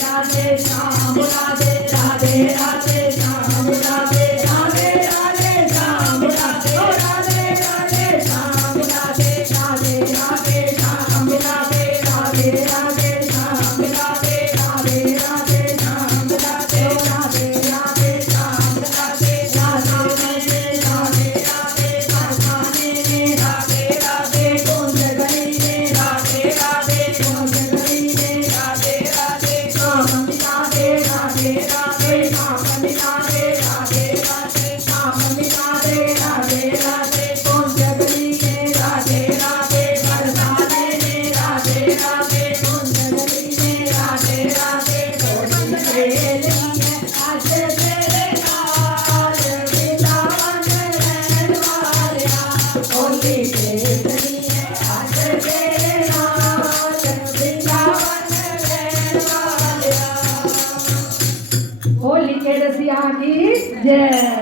राधे श्याम राधे राधे राधे श्याम राधे राधे राधे श्याम राधे राधे राधे श्याम राधे राधे राधे श्याम राधे राधे राधे श्याम राधे राधे राधे श्याम राधे राधे राधे श्याम राधे राधे राधे राधे राधे कारखाने में राधे राधे कुंज गली में राधे राधे कुंज गली में राधे राधे श्याम राधे राधे राधे श्याम राधे राधे राधे श्याम राधे राधे राधे कुंज गली में राधे राधे कारखाने में राधे राधे कुंज गली में राधे राधे होली खेली है आज तेरे नाल वृंदावन रहने वालिया होली खेली है आज तेरे नाल वृंदावन रहने वालिया। होली के रसिया की जय।